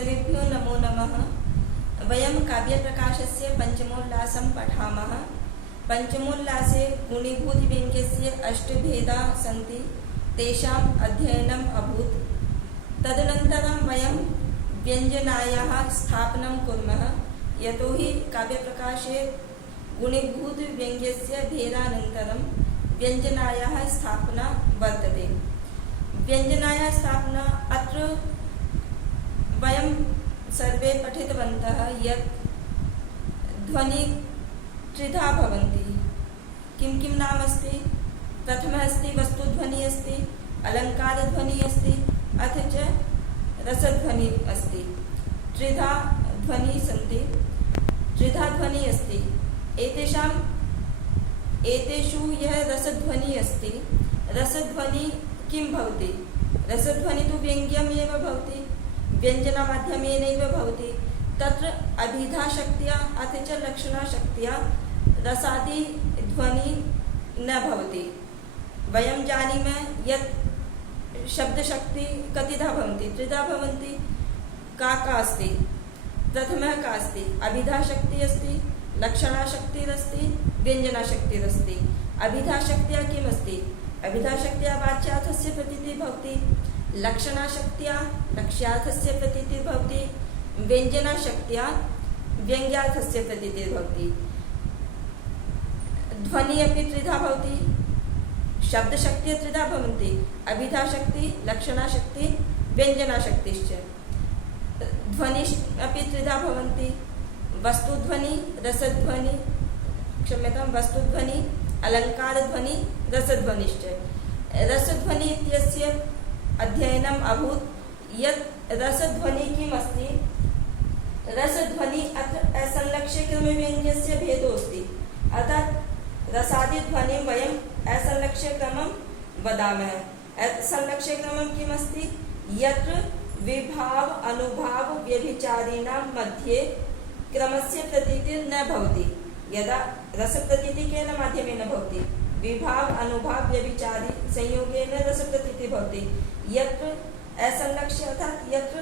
सर्वेभ्यो नमो नमः। वयं काव्यप्रकाशस्य पंचमोल्लासं पठामः। पंचमोल्लासे गुणीभूतव्यङ्ग्यस्य 8 भेदाः सन्ति, तेषाम् अध्ययनम् अभूत्। तदनन्तरं वयं व्यञ्जनायाः स्थापनं कुर्मः, यतोहि काव्यप्रकाशे गुणीभूतव्यङ्ग्यस्य भेदानन्तरं व्यञ्जनायाः स्थापना वर्तते। व्यञ्जनायाः स्थापना अत्र वयं सर्वे पठितवन्तः यत् ध्वनि त्रिधा भवन्ति। किं किं नाम अस्ति? प्रथमः अस्ति वस्तुध्वनि अस्ति, अलङ्कारध्वनि अस्ति, अथ च रसध्वनि अस्ति। त्रिधा ध्वनि सन्ति, त्रिधा ध्वनि अस्ति। एतेषु यः रसध्वनि अस्ति, रसध्वनि किं भवति? रसध्वनि तु व्यङ्ग्यमेव भवति, व्यञ्जनमाध्यमेनैव भवति। तत्र अभिधाशक्त्या अथ च लक्षणाशक्त्या रसादिध्वनि न भवति। वयं जानीमः यत् शब्दशक्ति कतिधा भवन्ति? त्रिधा भवन्ति। का अस्ति? प्रथमः का अस्ति? अभिधाशक्तिः अस्ति, लक्षणाशक्तिरस्ति, व्यञ्जनाशक्तिरस्ति। अभिधाशक्त्या किम् अस्ति? अभिधाशक्त्या वाच्यार्थस्य प्रतीतिः भवति, लक्षणाशक्त्या लक्ष्यार्थस्य प्रतीतिः भवति, व्यञ्जनाशक्त्या व्यङ्ग्यार्थस्य प्रतीतिः भवति। ध्वनि अपि त्रिधा भवति, शब्दशक्तिः त्रिधा भवन्ति, अभिधाशक्ति, लक्षणाशक्ति, व्यञ्जनाशक्तिश्च। ध्वनि अपि त्रिधा भवन्ति, वस्तुध्वनि, रसध्वनि, क्षम्यतां, वस्तुध्वनि, अलङ्कारध्वनि, रसध्वनिश्च। रसध्वनि इत्यस्य अध्ययनम् अभूत् यत् रसध्वनि किम् अस्ति? रसध्वनि अत्र असंलक्ष्यक्रमव्यङ्ग्यस्य भेदो अस्ति। अर्थात् रसादिध्वनिं वयम् असंलक्ष्यक्रमं वदामः। असंलक्ष्यक्रमं किम् अस्ति? यत्र विभाव अनुभाव व्यभिचारिणां मध्ये क्रमस्य प्रतीतिः न भवति। यदा रसप्रतीतिः केन माध्यमेन भवति? विभाव अनुभाव व्यभिचारि संयोगेन रसप्रतीतिः भवति। यत्र असंलक्ष्य अर्थात् यत्र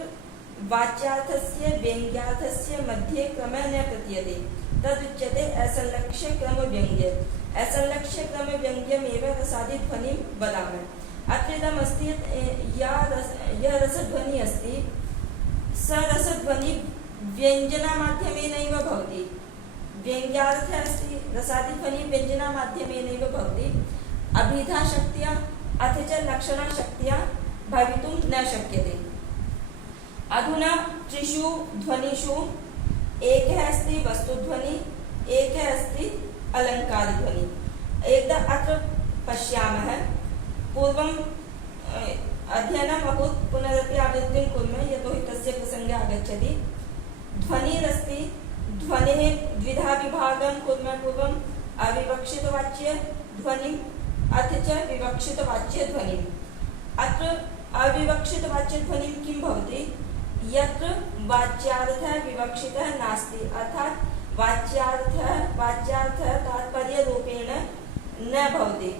वाच्यार्थस्य व्यङ्ग्यार्थस्य मध्ये क्रमः न प्रतीयते तदुच्यते असंलक्ष्यक्रमव्यङ्ग्य। असंलक्ष्यक्रमव्यङ्ग्यमेव रसादिध्वनिं वदामः। अत्र इदमस्ति यः रसध्वनिः अस्ति स रसध्वनिः व्यञ्जनमाध्यमेनैव भवति। व्यङ्ग्यार्थः अस्ति, रसादिध्वनिः व्यञ्जनमाध्यमेनैव भवति। अभिधाशक्त्या अथ च लक्षणाशक्त्या भवितुं न शक्यते। अधुना त्रिषु ध्वनिषु एकः अस्ति वस्तुध्वनि, एकः अस्ति अलङ्कारध्वनि। एकदा अत्र पश्यामः। पूर्वं अध्ययनम् अभूत्, पुनरपि आवृत्तिं कुर्मः यतोहि तस्य प्रसङ्गे आगच्छति। ध्वनिरस्ति, ध्वनेः द्विधा विभागं कुर्मः। पूर्वम् अविवक्षितवाच्यध्वनिम् अथ च विवक्षितवाच्यध्वनिम्। अत्र अविवक्षितवाच्यध्वनिं किं भवति? यत्र वाच्यार्थः विवक्षितः नास्ति, अर्थात् वाच्यार्थः तात्पर्यरूपेण न भवति।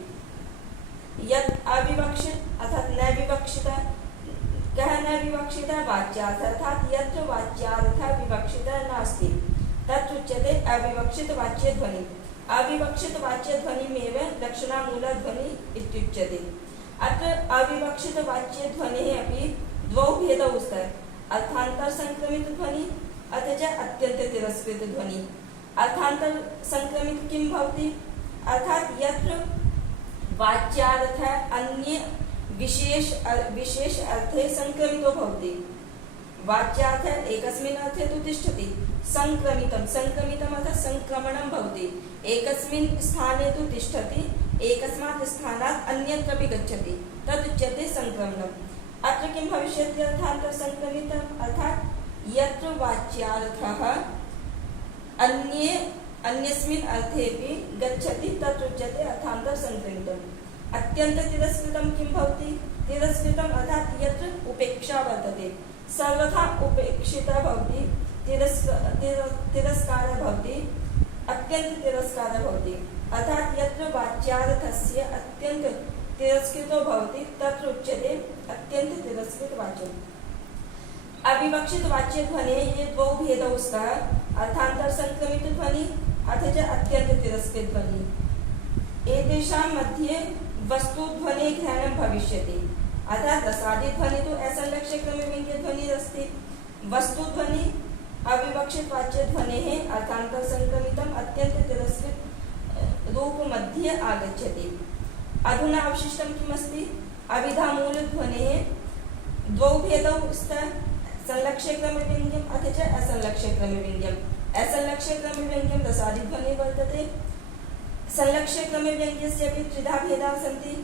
यत् अविवक्षित अर्थात् न विवक्षितः, कः न विवक्षितः? वाच्यार्थः, अर्थात् यत्र वाच्यार्थः विवक्षितः नास्ति तदुच्यते अविवक्षितवाच्यध्वनि। अविवक्षितवाच्यध्वनिमेव लक्षणामूलध्वनि इत्युच्यते। अत्र अविवक्षितवाच्यध्वनेः अपि द्वौ भेदौ स्तः, अर्थान्तरसंक्रमितध्वनि अथ च अत्यन्ततिरस्कृतध्वनि। अर्थान्तरसंक्रमित किं भवति? अर्थात् यत्र वाच्यार्थः अन्य विशेष अर्थे संक्रमितो भवति। वाच्यार्थः एकस्मिन् अर्थे तु तिष्ठति, संक्रमितं अर्थात् संक्रमणं भवति। एकस्मिन् स्थाने तु तिष्ठति, एकस्मात् स्थानात् अन्यत्रपि गच्छति, तदुच्यते संक्रमणम्। अत्र किं भविष्यति? अर्थान्तरसंक्रमितम् अर्थात् यत्र वाच्यार्थः अन्यस्मिन् अर्थेपि गच्छति तदुच्यते अर्थान्तरसंक्रमितम्। अत्यन्ततिरस्कृतं किं भवति? तिरस्कृतम् अर्थात् यत्र उपेक्षा वर्तते, सर्वथा उपेक्षितः भवति, तिरस्कारः भवति, अत्यन्ततिरस्कारः भवति। अर्थात् यत्र वाच्यार्थस्य अत्यन्त तिरस्कृतो भवति तत्र उच्यते अत्यन्ततिरस्कृतवाच्यम्। अविवक्षित वाच्य ध्वनि ये द्वौ भेदौ स्तः अर्थांतर संक्रमित ध्वनि अथ च अत्यंत तिरस्कृत ध्वनि। एतेषां मध्ये वस्तु ध्वनि ग्रहणं भविष्यति। अर्थात रसादि ध्वनि तो असंलक्ष्य क्रमे व्यंग्य ध्वनि अस्ति। वस्तु ध्वनि अविवक्षित वाच्य ध्वनि है अर्थांतर संक्रमितम अत्यंत तिरस्कृत रूप मध्ये आगच्छति। अधुना अवशिष्टं किमस्ति? अभिधा मूल ध्वनि है द्वौ भेदौ स्तः संलक्ष्य क्रमे व्यंग्यम अथ च असंलक्ष्य क्रमे व्यंग्यम। असंलक्ष्य क्रमे व्यंग्यम रसादि ध्वनि वर्तते। संलक्ष्य क्रमे व्यंग्यस्य अपि त्रिधा भेदाः सन्ति।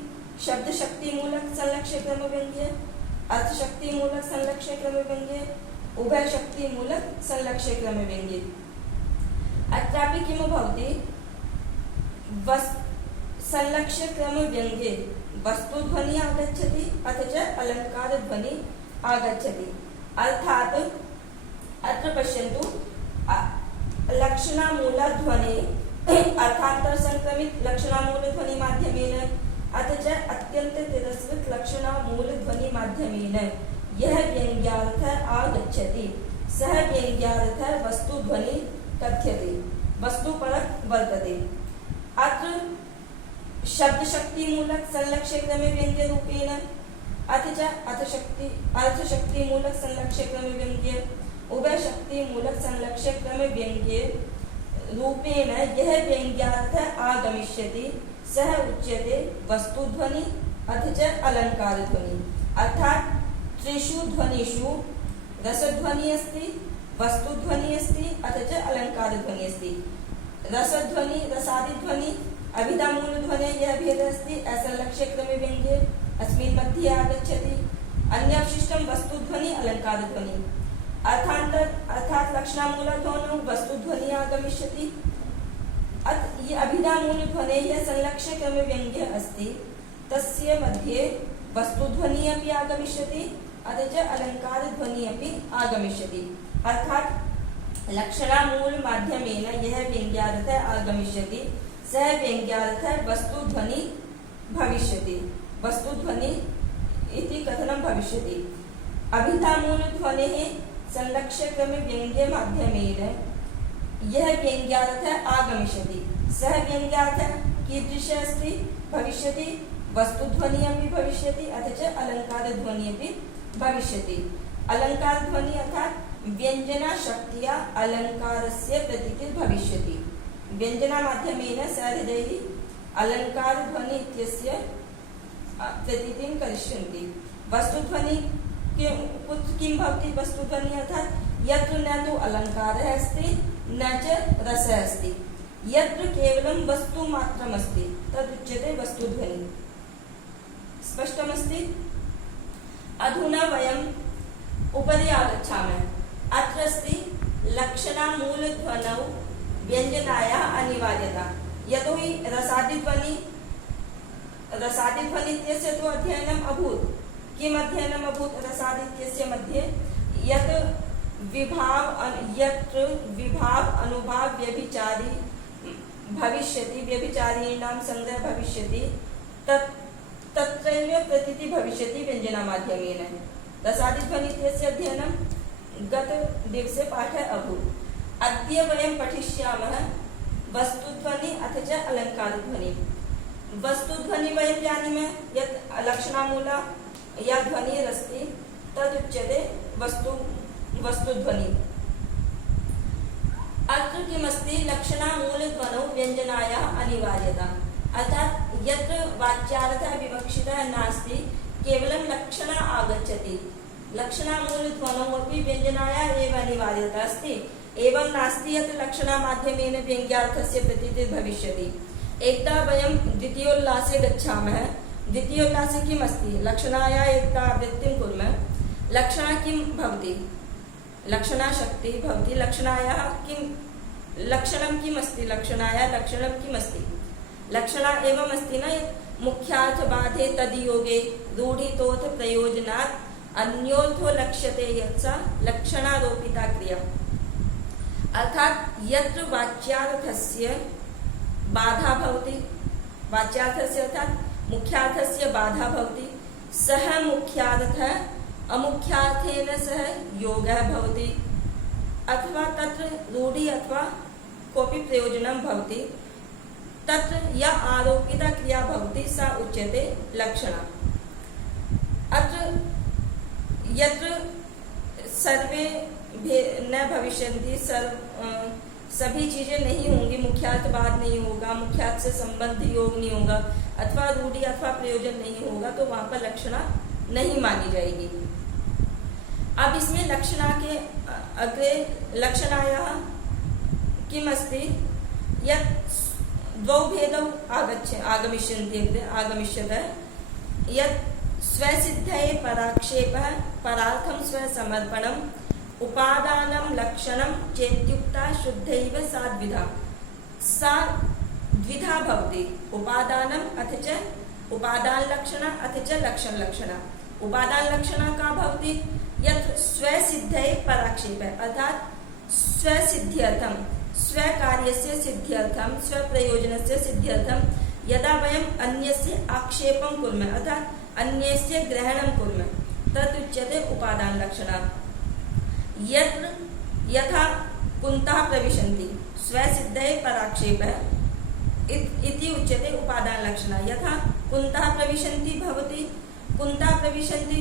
शब्द शक्ति मूलक संलक्ष्य क्रम व्यंग्य, अर्थ शक्ति मूलक संलक्ष्य क्रम व्यंग्य, उभय शक्ति मूलक संलक्ष्य क्रम व्यंग्य। अत्रापि किम भवति? संलक्ष्य क्रम व्यंग्ये वस्तु ध्वनि आगच्छति अथ च अलंकार ध्वनि आगच्छति। अर्थात अत्र पश्यन्तु लक्षणामूल ध्वनि अर्थांतर संक्रमित लक्षणामूल ध्वनि माध्यमेन अथ च अत्यंत तिरस्कृत लक्षणामूल ध्वनि माध्यमेन यह व्यंग्यार्थ आगच्छति। सह व्यंग्यार्थ वस्तु ध्वनि कथ्यते, वस्तुपरक वर्तते। अत्र शब्द शक्ति मूलक संलक्ष्य क्रमे व्यंग्य रूपेण अथ च अर्थ शक्ति मूलक संलक्ष्य क्रमे व्यंग्य, उभय शक्ति मूलक संलक्ष्य क्रमे व्यंग्य रूपेण यह व्यंग्यार्थ आगमिष्यति। सह उच्यते वस्तु ध्वनि अथ च अलंकार ध्वनि। अर्थात त्रिषु ध्वनिषु रसध्वनि अस्ति, वस्तु ध्वनि अस्ति अथ च अलंकार ध्वनि अस्ति। रसध्वनि रसादि ध्वनि अभिधा मूल ध्वनि यह भेद अस्ति असंलक्ष्य क्रमे व्यंग्ये अस्मिन् मध्ये आगच्छति। अन्य अवशिष्टं वस्तु ध्वनि अलंकार ध्वनि। अर्थात लक्षणामूल ध्वनौ वस्तु ध्वनि आगमिष्यति। ये अभिधा मूल ध्वनि यह संलक्ष्य क्रमे व्यंग्य अस्ति तस्य मध्ये वस्तु ध्वनि अपि आगमिष्यति अथ च अलंकार ध्वनि अपि आगमिष्यति। अर्थात लक्षणामूल माध्यमेन यह व्यंग्यार्थ आगमिष्यति। सह व्यंग्यार्थ वस्तु ध्वनि भविष्यति। वस्तु ध्वनि इति कथनं भविष्यति। अभिधा मूल ध्वनिः संलक्ष्य क्रमे व्यंग्य माध्यमेन यह व्यंग्यार्थ आगमिष्यति। सह व्यंग्यार्थ कीदृश अस्ति? भविष्यति वस्तु ध्वनि अपि भविष्यति अथ च अलंकार ध्वनि अपि भविष्यति। अलंकार ध्वनि अर्थात व्यंजना शक्त्या अलंकारस्य प्रतीतिः भविष्यति। व्यंजना माध्यमेन सहृदैः अलंकार ध्वनि इत्यस्य प्रतीतिं करिष्यन्ति। वस्तु ध्वनि किं भवति? वस्तु ध्वनि अर्थात यत्र न तु अलंकारः अस्ति न च रसः अस्ति, यत्र केवलं वस्तु मात्रम् अस्ति तदुच्यते वस्तु ध्वनि। स्पष्टमस्ति? अधुना वयम् उपरि आगच्छामः। अत्र अस्ति लक्षणामूल ध्वनौ व्यंजनायाः अनिवार्यता। यतोहि रसादि ध्वनि इत्यस्य तु अध्ययनम् अभूत्। किम् अध्ययनम् अभूत् रसादि इत्यस्य मध्ये? यत् विभाव अनुभाव व्यभिचारी भविष्यति, व्यभिचारीणां संग्रह भविष्यति, तत्रैव प्रतीति भविष्यति व्यंजना माध्यमेन। रसादि ध्वनि इत्यस्य अध्ययनं गतदिवसे पाठः अभूत्। अद्य वयं पठिष्यामः वस्तुध्वनि अथ च अलंकारध्वनि। वस्तुध्वनि वयं जानीमः यत् लक्षणामूला या ध्वनिरस्ति तदुच्यते वस्तुध्वनि। अत्र किमस्ति? लक्षणामूलध्वनौ व्यंजनायाः अनिवार्यता। अर्थात यत्र वाच्यार्थः विवक्षितः नास्ति, केवलं लक्षणा आगच्छति। लक्षणामूलध्वनौ अपि व्यंजनायाः एव अनिवार्यता अस्ति। एवं नास्ति यत् लक्षणामाध्यमेन व्यङ्ग्यार्थस्य प्रतीतिः भविष्यति। एकदा वयं द्वितीयोल्लासे गच्छामः। द्वितीयोल्लासे किम् अस्ति? लक्षणायाः एकदा आवृत्तिं कुर्मः। लक्षणा किं भवति? लक्षणा शक्ति भवति। लक्षणायाः किं लक्षणं किम् अस्ति? लक्षणायाः लक्षणं किम् अस्ति? लक्षणा एवम् अस्ति न यत् मुख्यार्थबाधे तद्योगे रूढितोऽथ प्रयोजनात् अन्योर्थो लक्ष्यते यत्सा लक्षणारोपिता क्रिया। अर्थात यत्र वाच्यार्थस्य बाधा भवति, वाच्यार्थस्य अर्थात मुख्यार्थस्य बाधा भवति, सः मुख्यार्थः अमुख्यार्थेन सह योगः भवति अथवा तत्र रूढि अथवा कोऽपि प्रयोजनं भवति तत्र या आरोपिता क्रिया भवति सा उच्यते लक्षणा। अत्र यत्र सर्वे न भविष्यन्ति, सभी चीजें नहीं होंगी, मुख्यार्थवाद नहीं होगा, मुख्यार्थ से संबंध योग नहीं होगा अथवा रूढ़ि अथवा प्रयोजन नहीं होगा, तो वहां पर लक्षणा नहीं मानी जाएगी। अब इसमें लक्षणा के अग्रे लक्षणायाः किमस्ति यत् द्वौ भेदौ आगमिष्यतः यत् स्वसिद्धये पराक्षेपः परार्थं स्वसमर्पणम् उपादानं लक्षणं चेत्युक्ता शुद्धैव सा द्विधा भवति। उपादानम् अथ च उपादान लक्षणा अथ च लक्षण लक्षणा। उपादान लक्षणा का भवति यत् स्वसिद्धये पराक्षेपः अर्थात स्वसिद्ध्यर्थं स्वकार्यस्य सिद्ध्यर्थं स्वप्रयोजनस्य सिद्ध्यर्थं यदा वयम् अन्यस्य आक्षेपं कुर्मः अर्थात अन्यस्य ग्रहणं कुर्मः तदुच्यते उपादान लक्षणा। यत्र यथा कुन्तः प्रविशन्ति स्वसिद्धये पराक्षेपः इति उच्यते उपादान लक्षणा। यथा कुन्तः प्रविशन्ति भवति, कुन्तः प्रविशन्ति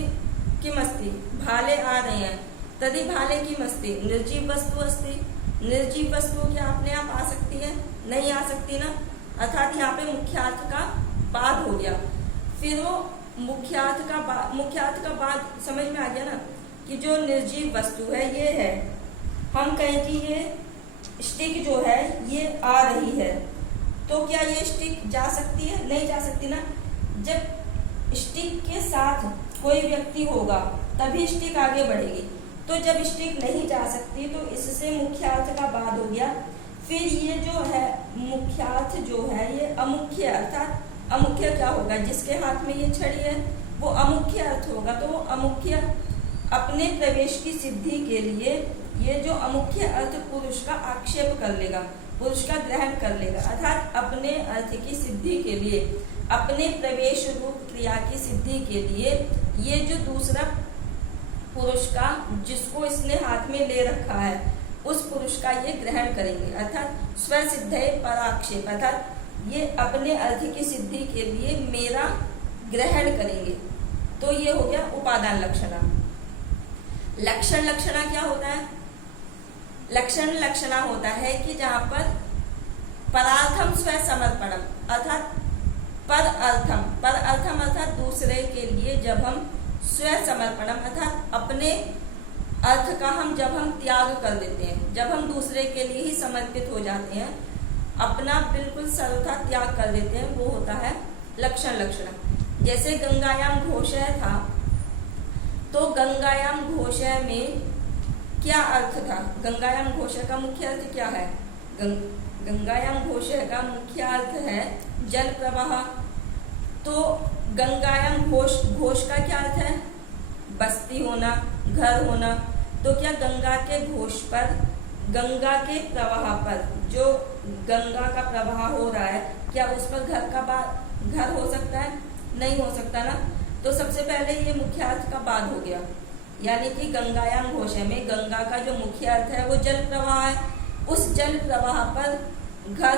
किमस्ति, भाले आ रहे हैं, तदि भाले किमस्ति, निर्जीव वस्तु अस्ति। निर्जीव वस्तु क्या अपने आप आ सकती है? नहीं आ सकती ना, अर्थात यहाँ पे मुख्यार्थ का बाद हो गया। फिर वो मुख्यार्थ का बाद समझ में आ गया ना कि जो निर्जीव वस्तु है ये है, हम कहें कि ये स्टिक जो है ये आ रही है, तो क्या ये स्टिक जा सकती है? नहीं जा सकती ना। जब स्टिक के साथ कोई व्यक्ति होगा तभी स्टिक आगे बढ़ेगी, तो जब स्टिक नहीं जा सकती तो इससे मुख्यार्थ का बाद हो गया। फिर ये जो है मुख्यार्थ जो है ये अमुख्य, अर्थात अमुख्य क्या होगा, जिसके हाथ में ये छड़ी है वो अमुख्य अर्थ होगा। तो वो अमुख्य अपने प्रवेश की सिद्धि के लिए ये जो अमुख्य अर्थ पुरुष का आक्षेप कर लेगा, पुरुष का ग्रहण कर लेगा, अर्थात अपने अर्थ की सिद्धि के लिए, अपने प्रवेश रूप क्रिया की सिद्धि के लिए ये जो दूसरा पुरुष का जिसको इसने हाथ में ले रखा है उस पुरुष का ये ग्रहण करेंगे, अर्थात स्वसिद्धये पराक्षेप, अर्थात ये अपने अर्थ की सिद्धि के लिए मेरा ग्रहण करेंगे। तो ये हो गया उपादान लक्षणा। लक्षण लक्षणा क्या होता है? लक्षण लक्षणा होता है कि जहां पर परार्थम स्वसमर्पणम अर्थात पर अर्थम अर्थात दूसरे के लिए जब हम स्वसमर्पणम अर्थात अपने अर्थ का जब हम त्याग कर देते हैं, जब हम दूसरे के लिए ही समर्पित हो जाते हैं, अपना बिल्कुल सर्वथा त्याग कर देते हैं, वो होता है लक्षण लक्षणा। जैसे गंगायाम घोषय था, तो गंगायाम घोषय में क्या अर्थ था? गंगायाम घोषय का मुख्य अर्थ क्या है? गंगायाम घोषय का मुख्य अर्थ है जल प्रवाह। तो गंगायाम घोष का क्या अर्थ है? बस्ती होना, घर होना। तो क्या गंगा के घोष पर, गंगा के प्रवाह पर, जो गंगा का प्रवाह हो रहा है, क्या उस पर घर हो सकता है? नहीं हो सकता ना। तो सबसे पहले ये मुख्य अर्थ का बाद हो गया, यानी कि गंगायाम घोषय में गंगा का जो मुख्य अर्थ है वो जल प्रवाह है, उस जल प्रवाह पर घर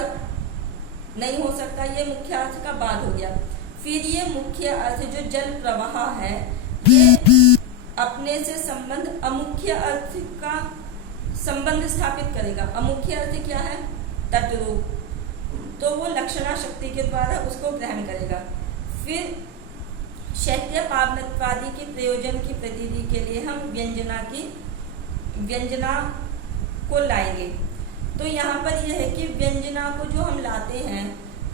नहीं हो सकता, ये मुख्य अर्थ का बाद हो गया। फिर ये मुख्य अर्थ जो जल प्रवाह है ये अपने से संबंध अमुख्य अर्थ का संबंध स्थापित करेगा। अमुख्य अर्थ क्या है? तटरूप। तो वो लक्षणा शक्ति के द्वारा उसको ग्रहण करेगा। फिर शैत्य पावनत्वादि के प्रयोजन की प्रतीति के लिए हम व्यंजना को लाएंगे। तो यहाँ पर यह है कि व्यंजना को जो हम लाते हैं,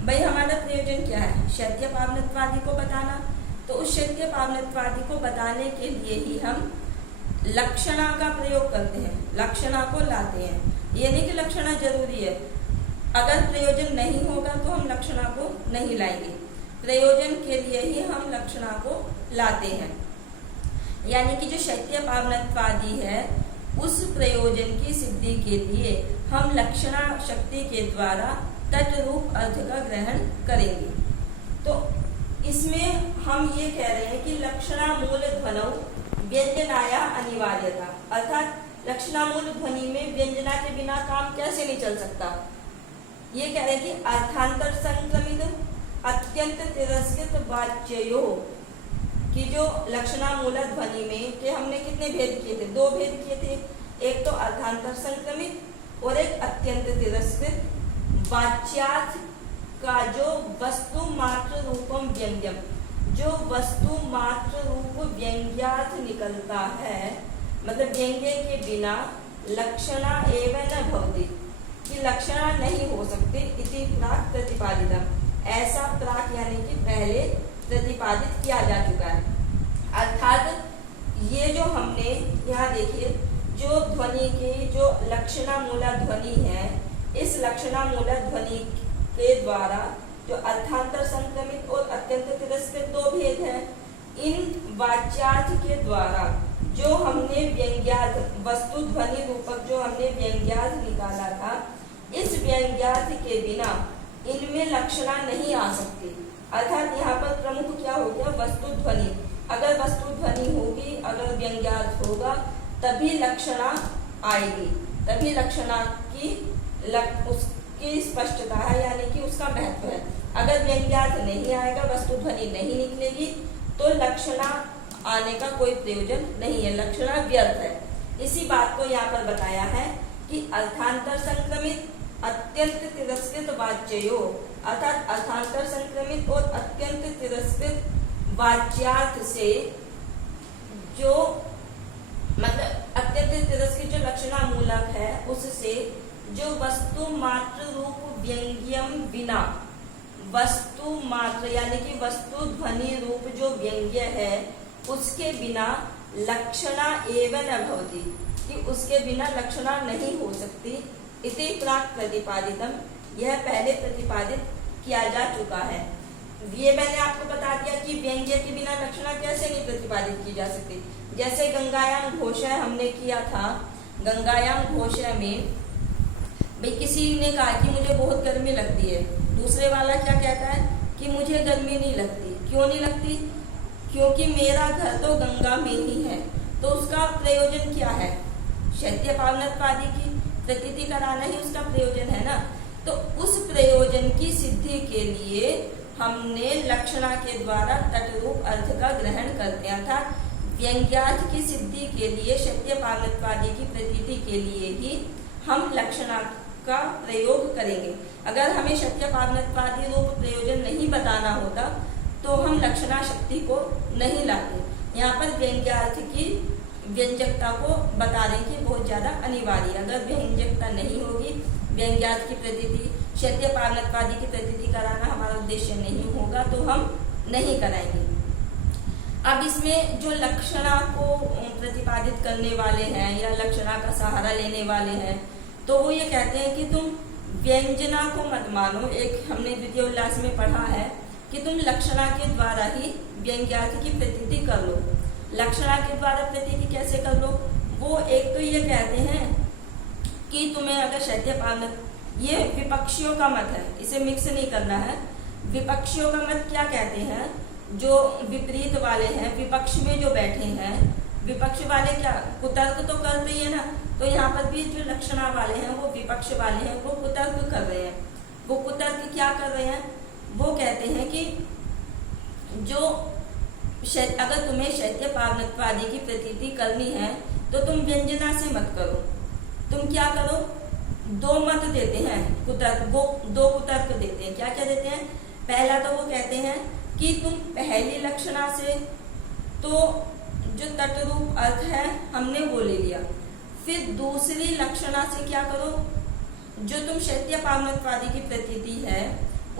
भाई हमारा प्रयोजन क्या है? शैत्य पावनत्वादि को बताना। तो उस शैत्य पावनत्वादि को बताने के लिए ही हम लक्षणा का प्रयोग करते हैं, लक्षणा को लाते हैं। ये नहीं कि लक्षणा जरूरी है, अगर प्रयोजन नहीं होगा तो हम लक्षणा को नहीं लाएंगे, प्रयोजन के लिए ही हम लक्षणा को लाते हैं। यानी कि जो शैत्य पावनत्वादि है उस प्रयोजन की सिद्धि के लिए हम लक्षणा शक्ति के द्वारा तटरूप अर्थ का ग्रहण करेंगे। तो इसमें हम ये कह रहे हैं कि लक्षणा मूल ध्वनौ व्यंजनाया अनिवार्यता, अर्थात लक्षणामूल ध्वनि में व्यंजना के बिना काम कैसे नहीं चल सकता। ये कह रहे हैं कि अर्थांतर संक्रमित अत्यंत तिरस्कृत वाच्यो कि जो लक्षणामूल ध्वनि में के हमने कितने भेद किए थे, 2 भेद किए थे, एक तो अर्थांतर संक्रमित और एक अत्यंत तिरस्कृत वाच्यार्थ का जो वस्तु मात्र रूपम व्यंग्यम, जो वस्तु मात्र रूप व्यंग्यार्थ निकलता है, मतलब व्यंग्य के बिना लक्षणा एवं न भवति, कि लक्षणा नहीं हो सकते, इति प्राक प्रतिपादितम, ऐसा प्राक यानी कि पहले प्रतिपादित किया जा चुका है। अर्थात ये जो हमने यहाँ देखिए जो ध्वनि की जो लक्षणामूला ध्वनि है, इस लक्षणामूला ध्वनि के द्वारा जो अर्थांतर संक्रमित और अत्यंत तिरस्कृत 2 भेद है, इन वाच्यार्थ के द्वारा जो हमने व्यंग्यार्थ वस्तु ध्वनि रूपक जो हमने व्यंग्यार्थ निकाला था, इस व्यंग्यार्थ के बिना इनमें लक्षणा नहीं आ सकती। अर्थात यहाँ पर प्रमुख क्या हो गया, वस्तु ध्वनि। अगर वस्तु ध्वनि होगी, अगर व्यंग्यार्थ होगा, तभी लक्षणा आएगी, तभी लक्षणा की उसकी स्पष्टता है, यानी कि उसका महत्व है। अगर व्यंग्यार्थ नहीं आएगा, वस्तु ध्वनि नहीं निकलेगी, तो लक्षणा आने का कोई प्रयोजन नहीं है, लक्षणा व्यर्थ है। इसी बात को यहाँ पर बताया है कि अर्थांतर संक्रमित अत्यंत तिरस्कृत वाच्यो, अर्थात अर्थांतर संक्रमित और अत्यंत तिरस्कृत वाच्यार्थ से जो मतलब अत्यंत तिरस्कृत जो लक्षणामूलक है, उससे जो वस्तु मात्र रूप व्यंग्यम बिना, वस्तु मात्र यानी कि वस्तु ध्वनि रूप जो व्यंग्य है, उसके बिना लक्षणा एवं न भवति, कि उसके बिना लक्षणा नहीं हो सकती, इति प्राक प्रतिपादितम, यह पहले प्रतिपादित किया जा चुका है। ये मैंने आपको बता दिया कि व्यंग्य के बिना लक्षणा कैसे नहीं प्रतिपादित की जा सकती। जैसे गंगायाम घोषय हमने किया था, गंगायाम घोषय में भाई किसी ने कहा कि मुझे बहुत गर्मी लगती है, दूसरे वाला क्या कहता है कि मुझे गर्मी नहीं लगती। क्यों नहीं लगती? क्योंकि मेरा घर तो गंगा में ही है। तो उसका प्रयोजन क्या है? शैत्य पावनत्वादि की प्रतीति कराना ही उसका प्रयोजन है ना। तो उस प्रयोजन की सिद्धि के लिए हमने लक्षणा के द्वारा तटरूप अर्थ का ग्रहण करते हैं, अर्थात व्यंग्यार्थ की सिद्धि के लिए शैत्य पावनत्वादि की प्रतीति के लिए ही हम लक्षणा का प्रयोग करेंगे। अगर हमें शैत्य पावनत्वादि रूप प्रयोजन नहीं बताना होता तो हम लक्षणा शक्ति को नहीं लाते। यहाँ पर व्यंग्यार्थ की व्यंजकता को बताने की बहुत ज्यादा अनिवार्य। अगर व्यंजकता नहीं होगी, व्यंग्यार्थ की प्रतीति शैत्य पावनत्वादि की प्रतीति कराना हमारा उद्देश्य नहीं होगा, तो हम नहीं कराएंगे। अब इसमें जो लक्षणा को प्रतिपादित करने वाले हैं या लक्षणा का सहारा लेने वाले हैं, तो वो ये कहते हैं कि तुम व्यंजना को मत मानो। एक हमने द्वितीय उल्लास में पढ़ा है कि तुम लक्षणा के द्वारा ही व्यंग्यार्थ की प्रतीति कर लो। लक्षणा के द्वारा प्रतीति कैसे कर लो? वो एक तो ये कहते हैं कि तुम्हें अगर शैत्य पावनत, ये विपक्षियों का मत है, इसे मिक्स नहीं करना है। विपक्षियों का मत क्या कहते हैं? जो विपरीत वाले हैं, विपक्ष में जो बैठे हैं, विपक्ष वाले क्या कुतर्क तो कर रही है ना। तो यहाँ पर भी जो लक्षणा वाले हैं वो विपक्ष वाले हैं, वो कुतर्क कर रहे हैं। वो कुतर्क क्या कर रहे हैं? वो कहते हैं कि जो अगर तुम्हें शैत्य पावनत्वादि की प्रतीति करनी है तो तुम व्यंजना से मत करो। तुम क्या करो? 2 मत देते हैं कुतर्क, वो 2 कुतर्क देते हैं। क्या क्या देते हैं? पहला तो वो कहते हैं कि तुम पहली लक्षणा से तो जो तटरूप अर्थ है हमने वो ले लिया, फिर दूसरी लक्षणा से क्या करो? जो तुम शैत्य पावनत्वादि की प्रतीति है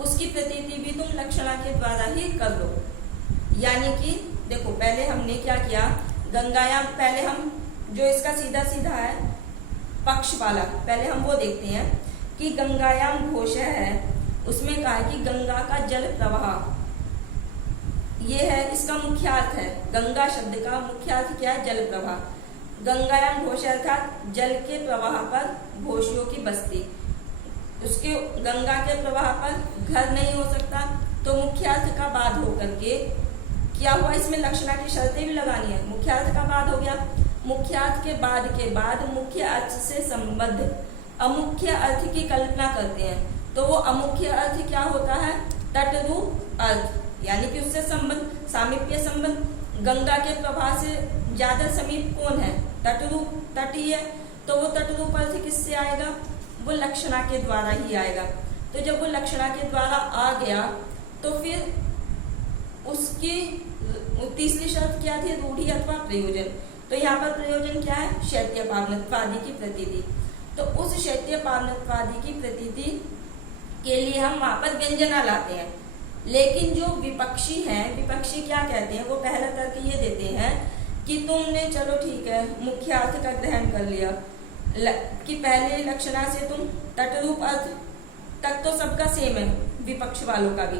उसकी प्रतीति भी तुम लक्षणा के द्वारा ही कर लो। यानी कि देखो, पहले हमने क्या किया, गंगायाम, पहले हम जो इसका सीधा सीधा है पक्ष वाला, पहले हम वो देखते हैं कि गंगायाम घोषय है, उसमें कहा है कि गंगा का जल प्रवाह, ये है इसका मुख्यार्थ है। गंगा शब्द का मुख्यार्थ क्या है? जल प्रवाह। गंगायाम घोष अर्थात जल के प्रवाह पर घोषियों की बस्ती। उसके गंगा के प्रवाह पर घर नहीं हो सकता, तो मुख्यार्थ का बाध होकर के क्या हुआ, इसमें लक्षणा की शर्तें भी लगानी है। मुख्यार्थ का बाद हो गया, मुख्यार्थ के बाद मुख्य अर्थ से संबद्ध अमुख्य अर्थ की कल्पना करते हैं। तो वो अमुख्य अर्थ क्या होता है, तटरूप अर्थ, यानी कि उससे संबंध, सामीप्य संबंध। गंगा के प्रवाह से ज्यादा समीप कौन है, तटरूप, तटीय। तो वो तटरूप अर्थ किससे आएगा, वो लक्षणा के द्वारा ही आएगा। तो जब वो लक्षणा के द्वारा आ गया तो फिर उसकी तीसरी शर्त क्या थी, रूढ़ि अथवा प्रयोजन। तो यहाँ पर प्रयोजन क्या है, शैत्य पावनत्वादि की प्रतीति। तो उस शैत्य पावनत्वादि की प्रतीति के लिए हम वहां पर व्यंजना लाते हैं। लेकिन जो विपक्षी हैं, विपक्षी क्या कहते हैं, वो पहला तर्क ये देते हैं कि तुमने चलो ठीक है मुख्यार्थ का ग्रहण कर लिया कि पहले लक्षणा से तुम तटरूप अर्थ तक तो सबका सेम है, विपक्ष वालों का भी,